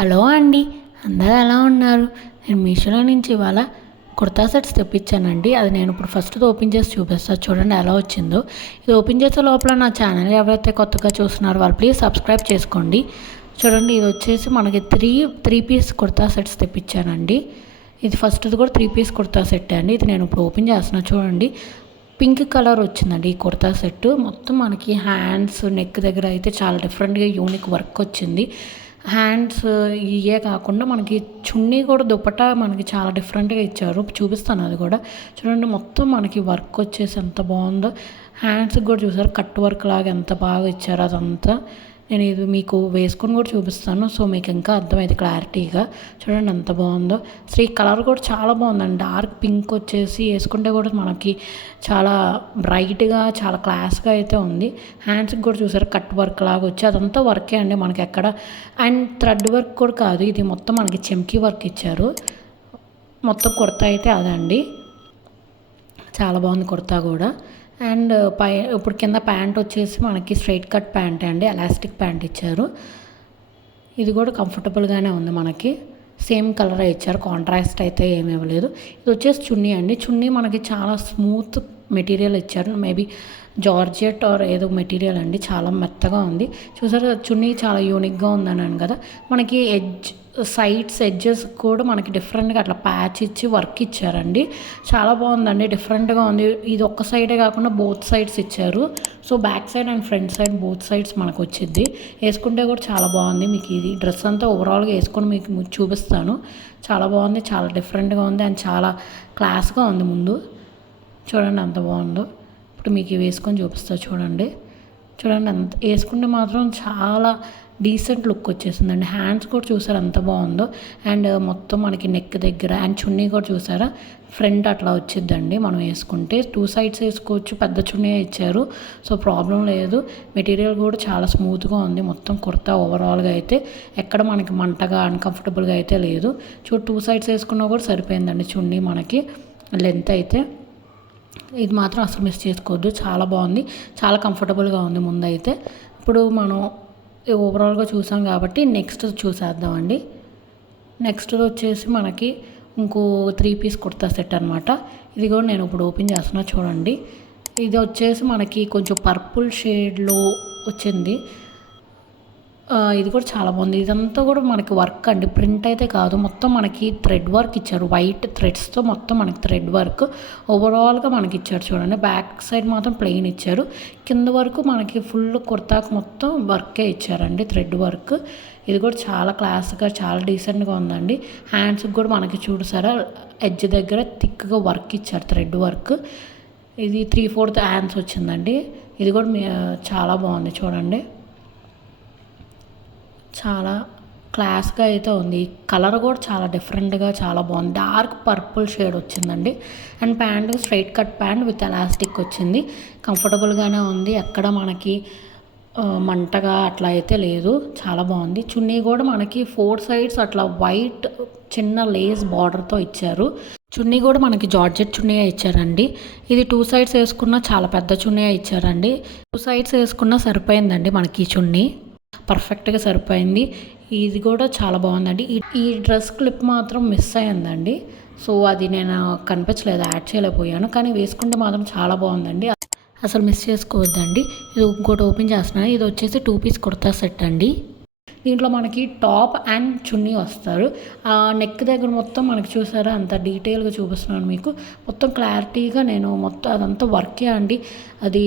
Hello అండి, అందరూ ఎలా ఉన్నారు? నేను మీషోలో నుంచి ఇవాళ కుర్తా సెట్స్ తెప్పించానండి. అది నేను ఇప్పుడు ఫస్ట్ ఓపెన్ చేసి చూపిస్తాను, చూడండి ఎలా వచ్చిందో. ఇది ఓపెన్ చేసే లోపల నా ఛానల్ ఎవరైతే కొత్తగా చూస్తున్నారో వాళ్ళు ప్లీజ్ సబ్స్క్రైబ్ చేసుకోండి. చూడండి, ఇది వచ్చేసి మనకి త్రీ పీస్ కుర్తా సెట్స్ తెప్పించానండి. ఇది ఫస్ట్ది కూడా 3 పీస్ కుర్తా సెట్ అండి. ఇది నేను ఇప్పుడు ఓపెన్ చేస్తున్నాను, చూడండి. పింక్ కలర్ వచ్చిందండి ఈ కుర్తా సెట్. మొత్తం మనకి హ్యాండ్స్, నెక్ దగ్గర అయితే చాలా డిఫరెంట్గా యూనిక్ వర్క్ వచ్చింది. హ్యాండ్స్ ఇవే కాకుండా మనకి చున్నీ కూడా దుపట్టా మనకి చాలా డిఫరెంట్గా ఇచ్చారు, చూపిస్తాను అది కూడా. చూడండి, మొత్తం మనకి వర్క్ వచ్చేసి ఎంత బాగుందో. హ్యాండ్స్కి కూడా చూసారు, కట్ వర్క్ లాగా ఎంత బాగా ఇచ్చారు అదంతా. నేను ఇది మీకు వేసుకొని కూడా చూపిస్తాను, సో మీకు ఇంకా అర్థమైంది క్లారిటీగా. చూడండి ఎంత బాగుందో. అసలు ఈ కలర్ కూడా చాలా బాగుందండి. డార్క్ పింక్ వచ్చేసి వేసుకుంటే కూడా మనకి చాలా బ్రైట్గా, చాలా క్లాస్గా అయితే ఉంది. హ్యాండ్స్కి కూడా చూసారు, కట్ వర్క్ లాగా వచ్చి అదంతా వర్కే అండి మనకి ఎక్కడ. అండ్ థ్రెడ్ వర్క్ కూడా కాదు, ఇది మొత్తం మనకి చెమ్కీ వర్క్ ఇచ్చారు. మొత్తం కుర్తా అయితే అదండి, చాలా బాగుంది కుర్తా కూడా. అండ్ ఇప్పుడు కింద ప్యాంట్ వచ్చేసి మనకి స్ట్రైట్ కట్ ప్యాంట్ అండి, ఎలాస్టిక్ ప్యాంట్ ఇచ్చారు. ఇది కూడా కంఫర్టబుల్గానే ఉంది మనకి. సేమ్ కలర్ ఇచ్చారు, కాంట్రాస్ట్ అయితే ఏమీ ఇవ్వలేదు. ఇది వచ్చేసి చున్నీ అండి. చున్నీ మనకి చాలా స్మూత్ మెటీరియల్ ఇచ్చారు, మేబీ జార్జెట్ ఆర్ ఏదో మెటీరియల్ అండి, చాలా మెత్తగా ఉంది. చూసారు, చున్నీ చాలా యూనిక్గా ఉందన్నాను కదా. మనకి ఎడ్జెస్ కూడా మనకి డిఫరెంట్గా అట్లా ప్యాచ్ ఇచ్చి వర్క్ ఇచ్చారండి. చాలా బాగుందండి, డిఫరెంట్గా ఉంది. ఇది ఒక్క సైడే కాకుండా బోత్ సైడ్స్ ఇచ్చారు. So back side and front side both sides మనకు వచ్చింది. వేసుకుంటే కూడా చాలా బాగుంది. మీకు ఇది డ్రెస్ అంతా ఓవరాల్గా వేసుకొని మీకు చూపిస్తాను. చాలా బాగుంది, చాలా డిఫరెంట్గా ఉంది అండ్ చాలా క్లాస్గా ఉంది. ముందు చూడండి ఎంత బాగుందో. ఇప్పుడు మీకు వేసుకొని చూపిస్తాను, చూడండి. అంత వేసుకుంటే మాత్రం చాలా డీసెంట్ లుక్ వచ్చేసిందండి. హ్యాండ్స్ కూడా చూసారా ఎంత బాగుందో. అండ్ మొత్తం మనకి నెక్ దగ్గర అండ్ చున్నీ కూడా చూసారా, ఫ్రంట్ అట్లా వచ్చిద్దండి. మనం వేసుకుంటే 2 సైడ్స్ వేసుకోవచ్చు, పెద్ద చున్నీ ఇచ్చారు, సో ప్రాబ్లం లేదు. మెటీరియల్ కూడా చాలా స్మూత్గా ఉంది. మొత్తం కుర్తా ఓవరాల్గా అయితే ఎక్కడ మనకి మంటగా అన్కంఫర్టబుల్గా అయితే లేదు. 2 సైడ్స్ వేసుకున్నా కూడా సరిపోయిందండి చున్నీ మనకి లెంత్ అయితే. ఇది మాత్రం అసలు మిస్ చేసుకోవద్దు, చాలా బాగుంది, చాలా కంఫర్టబుల్గా ఉంది ముందైతే. ఇప్పుడు మనం ఓవరాల్గా చూసాం కాబట్టి నెక్స్ట్ చూసేద్దామండి. నెక్స్ట్ వచ్చేసి మనకి ఇంకో 3 పీస్ కుర్తా సెట్ అనమాట. ఇది కూడా నేను ఇప్పుడు ఓపెన్ చేస్తున్నా, చూడండి. ఇది వచ్చేసి మనకి కొంచెం పర్పుల్ షేడ్లో వచ్చింది. ఇది కూడా చాలా బాగుంది. ఇదంతా కూడా మనకి వర్క్ అండి, ప్రింట్ అయితే కాదు. మొత్తం మనకి థ్రెడ్ వర్క్ ఇచ్చారు, వైట్ థ్రెడ్స్తో మొత్తం మనకి థ్రెడ్ వర్క్ ఓవరాల్గా మనకి ఇచ్చారు. చూడండి, బ్యాక్ సైడ్ మాత్రం ప్లెయిన్ ఇచ్చారు, కింద వరకు మనకి ఫుల్ కుర్తాకు మొత్తం వర్కే ఇచ్చారండి, థ్రెడ్ వర్క్. ఇది కూడా చాలా క్లాస్గా, చాలా డీసెంట్గా ఉందండి. హ్యాండ్స్కి కూడా మనకి చూసారా, ఎడ్జ్ దగ్గర థిక్గా వర్క్ ఇచ్చారు, థ్రెడ్ వర్క్. ఇది 3/4 హ్యాండ్స్ వచ్చిందండి. ఇది కూడా చాలా బాగుంది, చూడండి. చాలా క్లాస్గా అయితే ఉంది. కలర్ కూడా చాలా డిఫరెంట్గా చాలా బాగుంది. డార్క్ పర్పుల్ షేడ్ వచ్చిందండి. And pant straight cut pant with elastic వచ్చింది. కంఫర్టబుల్గానే ఉంది, ఎక్కడ మనకి మంటగా అట్లా అయితే లేదు, చాలా బాగుంది. చున్నీ కూడా మనకి 4 సైడ్స్ అట్లా వైట్ చిన్న లేస్ బార్డర్తో ఇచ్చారు. చున్నీ కూడా మనకి జార్జెట్ చున్నీయే ఇచ్చారండి. ఇది 2 సైడ్స్ వేసుకున్నా చాలా పెద్ద చున్నీయే ఇచ్చారండి. 2 సైడ్స్ వేసుకున్నా సరిపోయిందండి మనకి చున్నీ, పర్ఫెక్ట్గా సరిపోయింది. ఇది కూడా చాలా బాగుందండి. ఈ డ్రెస్ క్లిప్ మాత్రం మిస్ అయ్యిందండి, సో అది నేను కనిపించలేదు, యాడ్ చేయలేకపోయాను. కానీ వేసుకుంటే మాత్రం చాలా బాగుందండి, అసలు మిస్ చేసుకోవద్దండి. ఇది ఇంకోటి ఓపెన్ చేస్తున్నాను. ఇది వచ్చేసి 2 పీస్ కుర్తా సెట్ అండి. దీంట్లో మనకి టాప్ అండ్ చున్నీ వస్తారు. ఆ నెక్ దగ్గర మొత్తం మనకి చూసారా, అంత డీటెయిల్గా చూపిస్తున్నాను మీకు. మొత్తం క్లారిటీగా నేను మొత్తం అదంతా వర్కే అండి. అది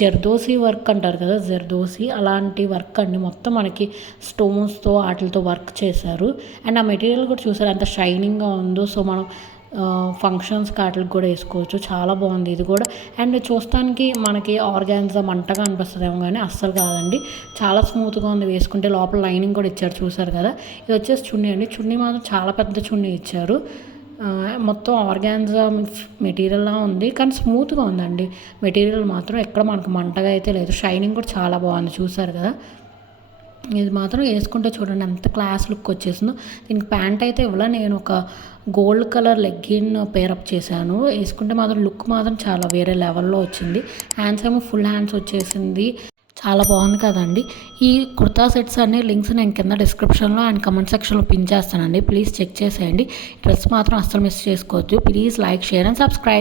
జర్దోసి వర్క్ అంటారు కదా, జర్దోసి అలాంటి వర్క్ అండి. మొత్తం మనకి స్టోన్స్తో వాటితో వర్క్ చేశారు. అండ్ ఆ మెటీరియల్ కూడా చూసారు ఎంత షైనింగ్గా ఉందో. సో మనం ఫంక్షన్స్ వాటికి కూడా వేసుకోవచ్చు, చాలా బాగుంది ఇది కూడా. అండ్ చూస్తానికి మనకి ఆర్గాన్జా మంటగా అనిపిస్తుందేమో కానీ అస్సలు కాదండి, చాలా స్మూత్గా ఉంది. వేసుకుంటే లోపల లైనింగ్ కూడా ఇచ్చారు, చూసారు కదా. ఇది వచ్చేసి చున్నీ అండి. చున్నీ మాత్రం చాలా పెద్ద చున్నీ ఇచ్చారు. మొత్తం ఆర్గాన్జా మెటీరియల్లా ఉంది, కానీ స్మూత్గా ఉందండి మెటీరియల్ మాత్రం. ఎక్కడ మనకు మంటగా అయితే లేదు. షైనింగ్ కూడా చాలా బాగుంది, చూసారు కదా. ఇది మాత్రం వేసుకుంటే చూడండి ఎంత క్లాస్ లుక్ వచ్చేసిందో. దీనికి ప్యాంట్ అయితే ఇవ్వాల, నేను ఒక గోల్డ్ కలర్ లెగ్గిన్ పేరప్ చేశాను. వేసుకుంటే మాత్రం లుక్ మాత్రం చాలా వేరే లెవెల్లో వచ్చింది. హ్యాండ్స్ ఏమో ఫుల్ హ్యాండ్స్ వచ్చేసింది, చాలా బాగుంది కదండి. ఈ కుర్తా సెట్స్ అన్ని లింక్స్ నేను కింద డిస్క్రిప్షన్లో అండ్ కమెంట్ సెక్షన్లో పిన్ చేస్తానండి. ప్లీజ్ చెక్ చేసేయండి. డ్రెస్ మాత్రం అస్సలు మిస్ చేసుకోవద్దు. Please like, share and subscribe.